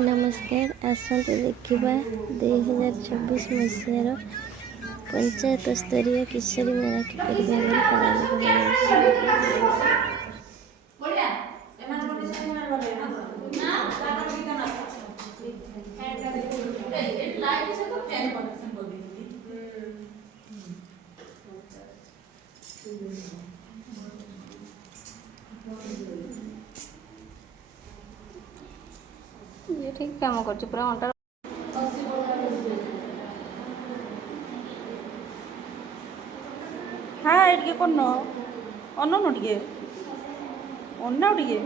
नमस्कार आसतु देखा 2024 मसीहार पंचायत स्तरीय किशोरी मेला किपरि भाव पालन ये ठीक काम कर पूरा अंटा हाँ ये कौन अन्न टे अन्ना टे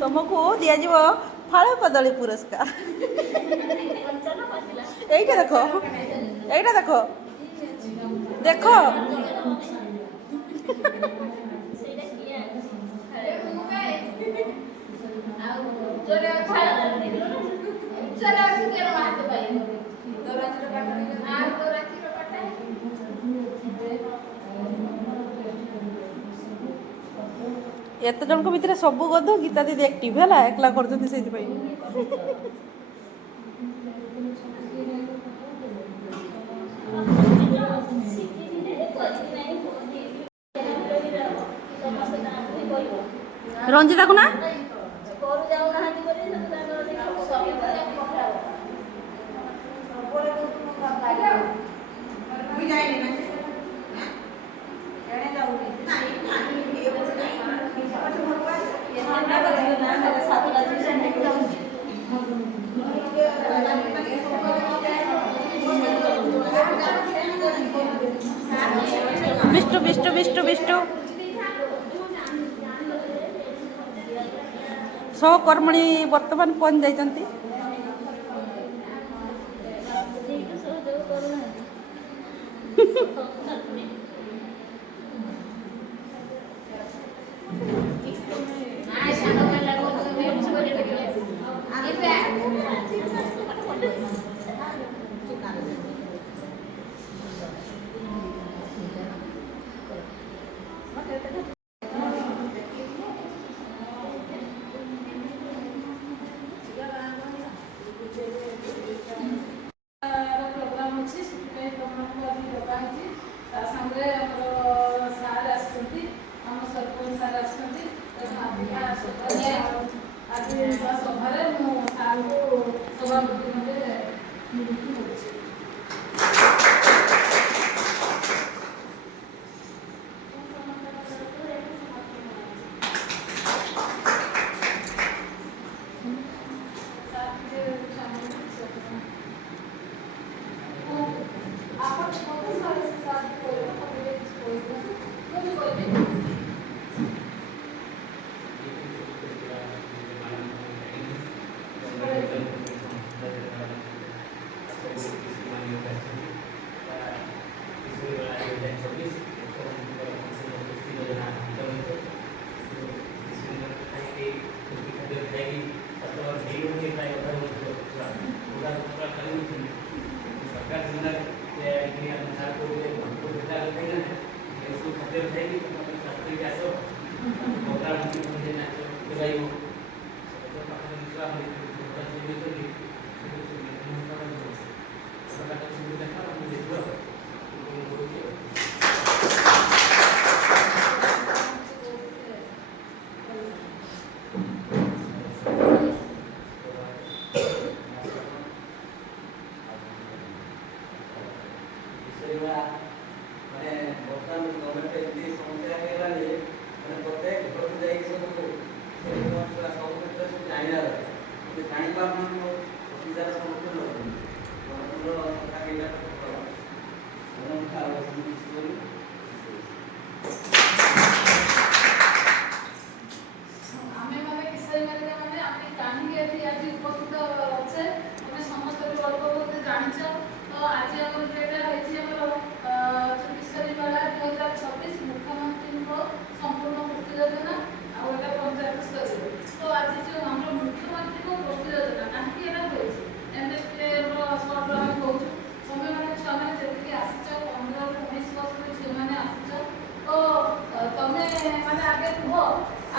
तुमको दिज फाड़ कदली पुरस्कार এইটা দেখো এইটা দেখো দেখো एत जन भितर सब गध गीता दीदी एक्टिव है एकला कर रंजिता को ना विष्णु विष्णु विष्णु विष्णु सहकर्मणी वर्तमान पहुंच जाती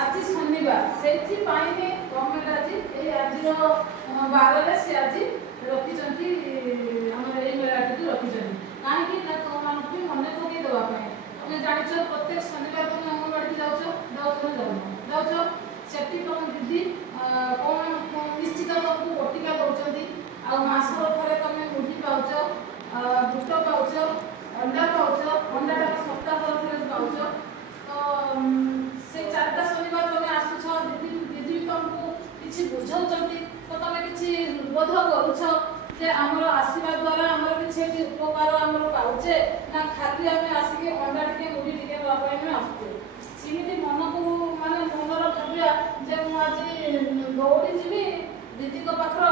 ଆଜି ଶନିବାର ସେଇଥିପାଇଁ ଗଭର୍ଣ୍ଣମେଣ୍ଟ ଆଜି ଏଇ ଆଜିର ବାରରେ ସେ ଆଜି ରଖିଛନ୍ତି ଆମର ଏଇ ମେଳାଟିକୁ ରଖିଛନ୍ତି କାହିଁକି ନା ତୁମମାନଙ୍କୁ ବି ମନେ ପକେଇ ଦେବା ପାଇଁ। ତମେ ଜାଣିଛ ପ୍ରତ୍ୟେକ ଶନିବାର ତମେ ଅଙ୍ଗନବାଡ଼ି ଯାଉଛ ଯାଉଛ ସେଠି ତମ ଦିଦି କ'ଣ ନିଶ୍ଚିତ ତମକୁ ବଟିକା ଦେଉଛନ୍ତି ଆଉ ମାସର ଥରେ ତମେ ମୁଢ଼ି ପାଉଛ ବୁଟ ପାଉଛ ଅଣ୍ଡା ପାଉଛ ଅଣ୍ଡାଟା ସପ୍ତାହର ଥରେ ପାଉଛ। ତ ସେ 4ଟା ଶନିବାର ତମେ ଆସୁଛ ଦିଦି ତମକୁ କିଛି ବୁଝାଉଛନ୍ତି ତ ତମେ କିଛି ବୋଧ କରୁଛ ଯେ ଆମର ଆସିବା ଦ୍ୱାରା ଆମର କିଛି ଏଠି ଉପକାର ଆମର ପାଉଛେ ନା ଖାଲି ଆମେ ଆସିକି ଅଣ୍ଡା ଟିକେ ମୁଢ଼ି ଟିକେ ଦେବା ପାଇଁ ଆମେ ଆସୁଛେ। ସେମିତି ମନକୁ ମାନେ ମନର ଭାବିବା ଯେ ମୁଁ ଆଜି ଦୌଡ଼ି ଯିବି ଦିଦିଙ୍କ ପାଖର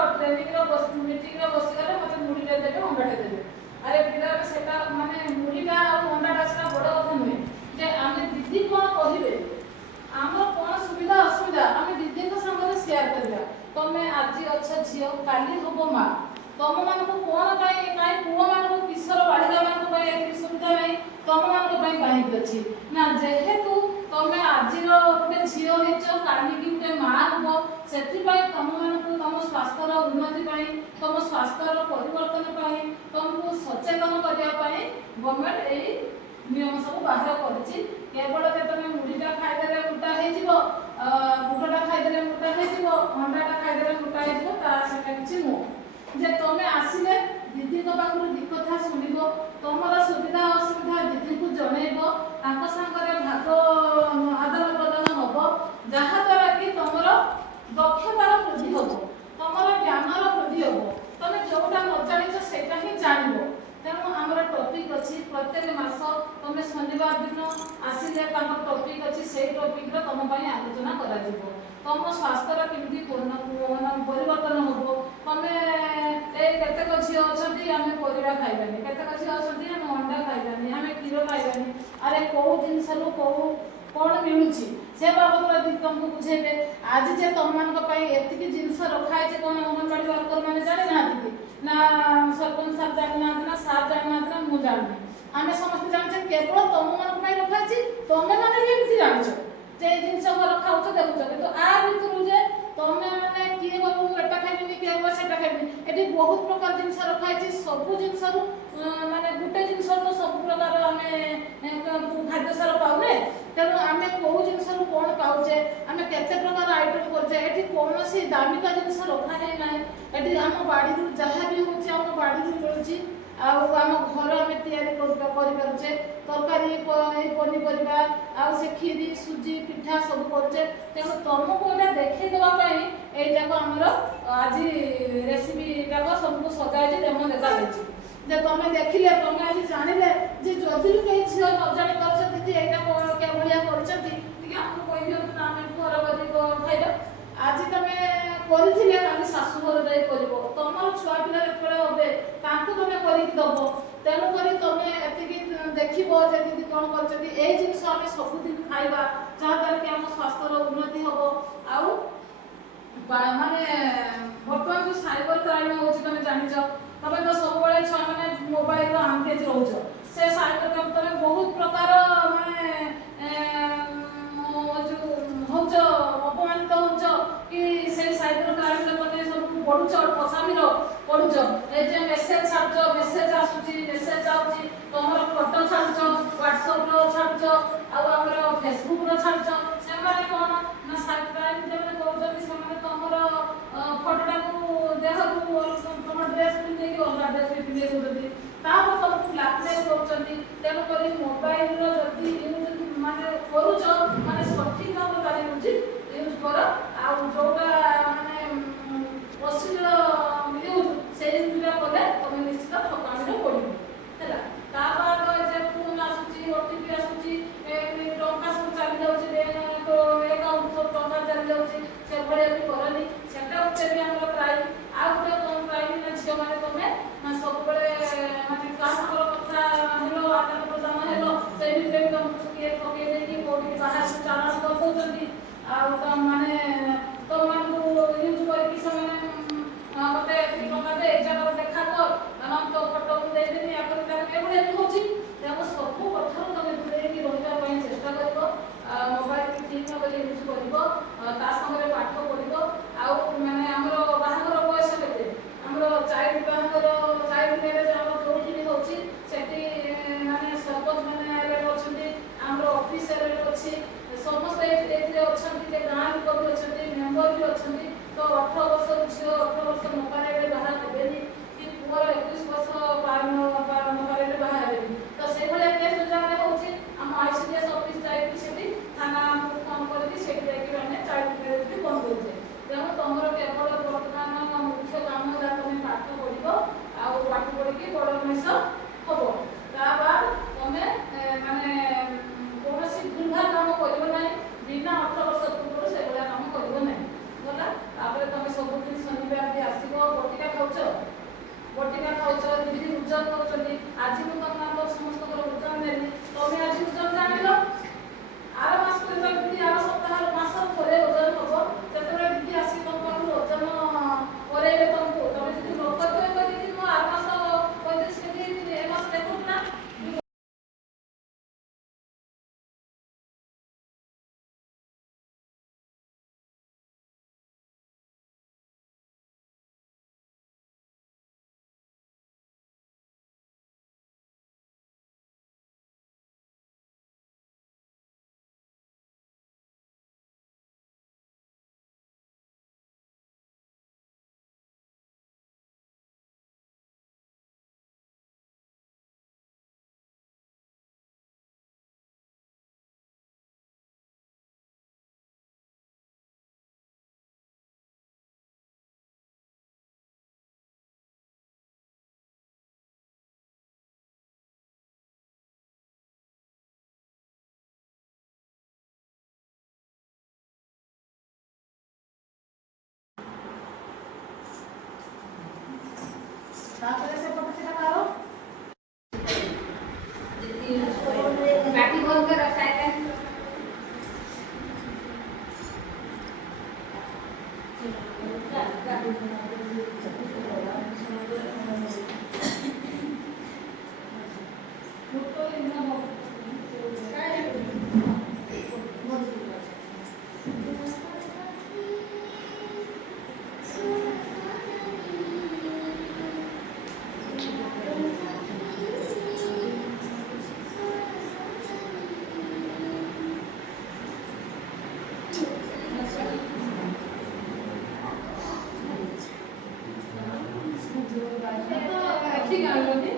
ମିଟିଂରେ ବସିଗଲେ ମୋତେ ମୁଢ଼ିଟେ ଦେବେ ଅଣ୍ଡାଟେ ଦେବେ। ଆରେ ବିରାଟ ସେଟା ମାନେ ମୁଢ଼ିଟା ଆଉ ଅଣ୍ଡାଟା ସେଟା ବଡ଼ କଥା ନୁହେଁ ଯେ ଆମେ ଦିଦି କ'ଣ କହିବେ ଆମର କ'ଣ ସୁବିଧା ଅସୁବିଧା ଆମେ ଦିଦିଙ୍କ ସାଙ୍ଗରେ ସେୟାର କରିବା। ତମେ ଆଜି ଅଛ ଝିଅ କାଲି ହବ ମା ତମମାନଙ୍କୁ କ'ଣ ପାଇଁ କାହିଁ ପୁଅମାନଙ୍କୁ କିଶୋର ବାଳିକାମାନଙ୍କ ପାଇଁ ଏତିକି ସୁବିଧା ନାହିଁ ତମମାନଙ୍କ ପାଇଁ କାହିଁକି ଅଛି ନା ଯେହେତୁ ତମେ ଆଜିର ଗୋଟେ ଝିଅ ହେଇଛ କାଲିକି ଗୋଟେ ମା ହବ ସେଥିପାଇଁ ତମମାନଙ୍କୁ ତମ ସ୍ୱାସ୍ଥ୍ୟର ଉନ୍ନତି ପାଇଁ ତମ ସ୍ୱାସ୍ଥ୍ୟର ପରିବର୍ତ୍ତନ ପାଇଁ ତମକୁ ସଚେତନ କରିବା ପାଇଁ ଗଭର୍ଣ୍ଣମେଣ୍ଟ ଏଇ ନିୟମ ସବୁ ବାହାର କରିଛି। କେବଳ ଯେ ତମେ ମୁଢ଼ିଟା ଖାଇଦେଲେ ମୋଟା ହେଇଯିବ ବୁଟଟା ଖାଇଦେଲେ ମୋଟା ହେଇଯିବ ଅଣ୍ଡାଟା ଖାଇଦେଲେ ମୋଟା ହେଇଯିବ ତା ସେଟା କିଛି ନୁହଁ। ଯେ ତମେ ଆସିଲେ ଦିଦିଙ୍କ ପାଖରୁ ଦି କଥା ଶୁଣିବ ତମର ସୁବିଧା ଅସୁବିଧା ଦିଦିଙ୍କୁ ଜଣେଇବ ତାଙ୍କ ସାଙ୍ଗରେ ଭାଗ ଆଦାନ ପ୍ରଦାନ ହବ ଯାହାଦ୍ୱାରା କି ତମର ଦକ୍ଷତାର ବୃଦ୍ଧି ହବ ତମର ଜ୍ଞାନର ବୃଦ୍ଧି ହବ ତମେ ଯୋଉଟା ନ ଜାଣିଛ ସେଇଟା ହିଁ ଜାଣିବ। ତେଣୁ ଆମର ଟପିକ୍ ଅଛି ପ୍ରତ୍ୟେକ ମାସ ତମେ ଶନିବାର ଦିନ ଆସିଲେ ତାଙ୍କ ଟପିକ୍ ଅଛି ସେଇ ଟପିକ୍ର ତମ ପାଇଁ ଆଲୋଚନା କରାଯିବ। ତମ ସ୍ୱାସ୍ଥ୍ୟର କେମିତି ପରିବର୍ତ୍ତନ ହବ ତମେ ଏଇ କେତେକ ଝିଅ ଅଛନ୍ତି ଆମେ ପରିବା ଖାଇବାନି କେତେକ ଝିଅ ଅଛନ୍ତି ଆମେ ଅଣ୍ଡା ଖାଇବାନି ଆମେ କ୍ଷୀର ଖାଇବାନି ଆରେ କୋଉ ଜିନିଷରୁ କୋଉ କ'ଣ ମିଳୁଛି ସେ ବାବଦରେ ତମକୁ ବୁଝେଇବେ। ଆଜି ଯେ ତମମାନଙ୍କ ପାଇଁ ଏତିକି ଜିନିଷ ରଖାହେଇଛି କ'ଣ ଅଙ୍ଗନବାଡ଼ି ୱାର୍କର ମାନେ ଜାଣିନାହାନ୍ତି ନା ସରପଞ୍ଚ ସାର୍ ଜାଣିନାହାନ୍ତି ନା ସାର୍ ଜାଣିନାହାନ୍ତି ନା ମୁଁ ଜାଣିନି ଆମେ ସମସ୍ତେ ଜାଣିଛେ କେବଳ ତମମାନଙ୍କ ପାଇଁ ରଖାହେଇଛି ତମେମାନେ ବି ଏମିତି ଜାଣିଛ ଯେ ଏଇ ଜିନିଷ ରଖାଉଛ ଦେଖୁଛ କିନ୍ତୁ ଆ ଭିତରୁ ଯେ ତମେ ମାନେ କିଏ କହିବ ମୁଁ ଏଟା ଖାଇବିନି କିଏ କହିବ ସେଟା ଖାଇବିନି ଏଠି ବହୁତ ପ୍ରକାର ଜିନିଷ ରଖାହେଇଛି ସବୁ ଜିନିଷରୁ ମାନେ ଗୋଟେ ଜିନିଷରୁ ସବୁ ପ୍ରକାର ଆମେ ଖାଦ୍ୟ ସାର ପାଉନେ ତେଣୁ ଆମେ କୋଉ ଜିନିଷରୁ କ'ଣ ପାଉଛେ ଆମେ କେତେ ପ୍ରକାର ଆଇଟମ୍ କରୁଛେ ଏଠି କୌଣସି ଦାମିକା ଜିନିଷ ରଖା ହେଇନାହିଁ। ଏଠି ଆମ ବାଡ଼ିରୁ ଯାହା ବି ହେଉଛି ଆମ ବାଡ଼ିରୁ ମିଳୁଛି ଆଉ ଆମ ଘର ଆମେ ତିଆରି କରିପାରୁଛେ ତରକାରୀ ପନିପରିବା ଆଉ ସେ କ୍ଷୀରି ସୁଜି ପିଠା ସବୁ କରୁଛେ। ତେଣୁ ତମକୁ ଏଇଟା ଦେଖେଇ ଦେବା ପାଇଁ ଏଇଟାକୁ ଆମର ଆଜି ରେସିପି ଯାକ ସବୁକୁ ସଜାଇଛି ଡେମୋ ଦେଖାଯାଇଛି ଯେ ତମେ ଦେଖିଲେ ତମେ ଆଜି ଜାଣିଲେ ଯେ ଯଦି ବି କେହି ଝିଅ ନ ଜାଣି ପାରୁଛ ଦିଦି ଏଇଟା କେଭଳିଆ କରିଛନ୍ତି ଟିକେ ଆମକୁ କହିଦିଅନ୍ତୁ ନା ଆମେ ଘର କରିବ ଖାଇବା। ଆଜି ତମେ କରିଥିଲେ କାଲି ଶାଶୁ ଘର ଯାଇ କରିବ ତମର ଛୁଆ ପିଲା ଯେତେବେଳେ ହେବେ ତାଙ୍କୁ ତମେ କରିକି ଦେବ ତେଣୁକରି ତମେ ଏତିକି ଦେଖିବ ଯେ ଦିଦି କ'ଣ କରିଛନ୍ତି ଏଇ ଜିନିଷ ଆମେ ସବୁଦିନ ଖାଇବା ଯାହାଦ୍ୱାରା କି ଆମ ସ୍ୱାସ୍ଥ୍ୟର ଉନ୍ନତି ହେବ। ଆଉ ମାନେ ବର୍ତ୍ତମାନ ଯେଉଁ ସାଇବର କ୍ରାଇମ୍ ହେଉଛି ତମେ ଜାଣିଛ ତମେ ତ ସବୁବେଳେ ଛୁଆମାନେ ମୋବାଇଲର ଆଙ୍ଗେଜ ରହୁଛ ସେ ସାଇବର କ୍ରାଇମ୍ ତମେ ବହୁତ ପ୍ରକାର ମାନେ ଯେଉଁ ହେଉଛ ଅପମାନିତ ହେଉଛ କି ସେଇ ସାଇବର କ୍ରାଇମ୍ରେ ତମେ ସବୁ ପଢ଼ୁଛ ପସାମିର ପଢ଼ୁଛ ଏ ଯେ ମେସେଜ ଛାଡ଼ୁଛ ମେସେଜ ଆସୁଛି ମେସେଜ ଆସୁଛି ତମର ଫଟୋ ଛାଡ଼ୁଛ ହ୍ୱାଟ୍ସଆପ୍ର ଛାଡ଼ୁଛ ଆଉ ଆମର ଫେସବୁକ୍ର ଛାଡ଼ୁଛ ସେମାନେ କ'ଣ ନା ସାଇବର କ୍ରାଇମ୍ ଯେଉଁମାନେ କରୁଛନ୍ତି ସେମାନେ ତମର ଫଟୋଟାକୁ ଦେହକୁ ତମ ଡ୍ରେସ୍ ପିନ୍ଧେଇକି ଅଲଗା ଡ୍ରେସ୍ ବି ପିନ୍ଧେଇ ଦେଉଛନ୍ତି ତାପରେ ତମକୁ ବ୍ଲାକମେଲ୍ କରୁଛନ୍ତି। ତେଣୁକରି ମୋବାଇଲର ଯଦି ୟୁଜ୍ ମାନେ କରୁଛ ମାନେ ସଠିକ୍ ଭାବରେ ତାର ୟୁଜ୍ କର ଆଉ ଯେଉଁଟା ମାନେ ଅଶ୍ଳୀଳ ୟୁଜ୍ ସେଇ ୟୁଜ୍ଟା କଲେ ତମେ ନିଶ୍ଚିତ ଠକାମିରେ ପଡ଼ିବ ହେଲା। ତା ବାଦ ଯେ ଫୋନ୍ ଆସୁଛି OTP ଆସୁଛି ଟଙ୍କା ସବୁ ଚାଲିଯାଉଛି ଆକାଉଣ୍ଟ ସବୁ ଟଙ୍କା ଚାଲିଯାଉଛି ସେଭଳିଆ ବି କରନି ସେଟା ଗୋଟେ ବି ଆମର କ୍ରାଇମ୍। ଆଉ ଗୋଟେ କ'ଣ କ୍ରାଇମ୍ ନା ଝିଅମାନେ ତମେ ସବୁବେଳେ ମାନେ କାହାର କଥା ହେଲ ଆଦାନ ପ୍ରଦାନ ହେଲ ସେଇ ଭିତରେ ବି ତମକୁ କିଏ ପକେଇ ଦେଇକି କୋଉଠିକି ବାହାରକୁ ଚାଲାଣ କରିଦେଉଛନ୍ତି ଆଉ ମାନେ ତମମାନଙ୍କୁ ୟୁଜ୍ କରିକି ସେମାନେ ମୋତେ ଏତିକି ଟଙ୍କା ଦେ ଏଇ ଜାଗାରେ ଦେଖା କର ତୋ ଫଟୋ ମୁଁ ଦେଇଦେବି ଏଭଳିଆ ବି ହେଉଛି। ତେଣୁ ସବୁ କଥାରୁ ତମେ ଦୂରେଇକି ରହିବା ପାଇଁ ଚେଷ୍ଟା କରିବ। ମୋବାଇଲ ଠିକ୍ ଭାବରେ ୟୁଜ୍ କରିବ, ତା ସାଙ୍ଗରେ ପାଠ ପଢ଼ିବ। ଆଉ ମାନେ ଆମର ବାହାଘର ବୟସ କେତେ, ଆମର ଚାଇଲ୍ଡ ବାହାଘର ଚାଇଲ୍ଡ ମ୍ୟାରେଜ ଆମର ଯେଉଁଠି ବି ହେଉଛି ସେଠି ମାନେ ସରପଞ୍ଚ ମାନେ ଅଛନ୍ତି, ଆମର ଅଫିସର ଅଛି, ସମସ୍ତେ ଏଥିରେ ଅଛନ୍ତି, ଯେ ଗାଁ ଲୋକ ବି ଅଛନ୍ତି, ମେମ୍ବର ବି ଅଛନ୍ତି। ତ 18 ବର୍ଷର ଝିଅ 18 ବର୍ଷ ନ ପାରେଇଲେ ବାହା ହେବେନି, କି ପୁଅର 21 ବର୍ଷ ନ ପାରେଇଲେ ବାହା ହେବେନି। ତ ସେଇଭଳିଆ କେସ୍ ଜାଗାରେ ହେଉଛି ଆମ ICDS ଅଫିସ ଯାଇକି ସେଠି ଥାନାକୁ ଫୋନ୍ କରିକି ସେଠି ଯାଇକି ଆମେ ଚାଇଲ୍ଡ ମ୍ୟାରେଜ ବି ବନ୍ଦ କରୁଛେ। ତେଣୁ ତମର କେବଳ ବର୍ତ୍ତମାନ ମୁଖ୍ୟ କାମ ହେଲା ତମେ ପାଠ ପଢ଼ିବ, ଆଉ ପାଠ ପଢ଼ିକି ବଡ଼ ମଣିଷ ହବ। ତା ବାଦ ତମେ ମାନେ କୌଣସି ଭୁଲଭାଲ କାମ କରିବ ନାହିଁ, ବିନା 18 ବର୍ଷ ପୂର୍ବରୁ ସେଭଳିଆ କାମ କରିବ ନାହିଁ। ଗଲା। ତାପରେ ତମେ ସବୁଦିନ ଶନିବାର ବି ଆସିବ। ବଟିକା ଖାଉଛ, ଦିଦି ଓଜନ ନେଉଛନ୍ତି। ଆଜି ମୁଁ ତମମାନଙ୍କ ସମସ୍ତଙ୍କର ଓଜନ ନେଲି, ତମେ ଆଜି ଓଜନ ଜାଣିଲ। ଆର ମାସ ଦିଦି ଆର ସପ୍ତାହର ମାସ ଥରେ ଓଜନ ହବ, ଯେତେବେଳେ ଦିଦି ଆସି ତମ ପାଖରୁ ଓଜନ କରେଇବେ ତମକୁ, ତମେ ଯଦି ନ କରିବ ଦିଦି ମୁଁ ଆର ମାସ 35 କେଜି ଏ ମାସ ଦେଖୁଛୁ ନା। ତାପରେ ସେପଟେ ସେଟା କର ଗାଡ଼ି ବନ୍ଦ କର ସାଇଲେଣ୍ଟ। ठीक है।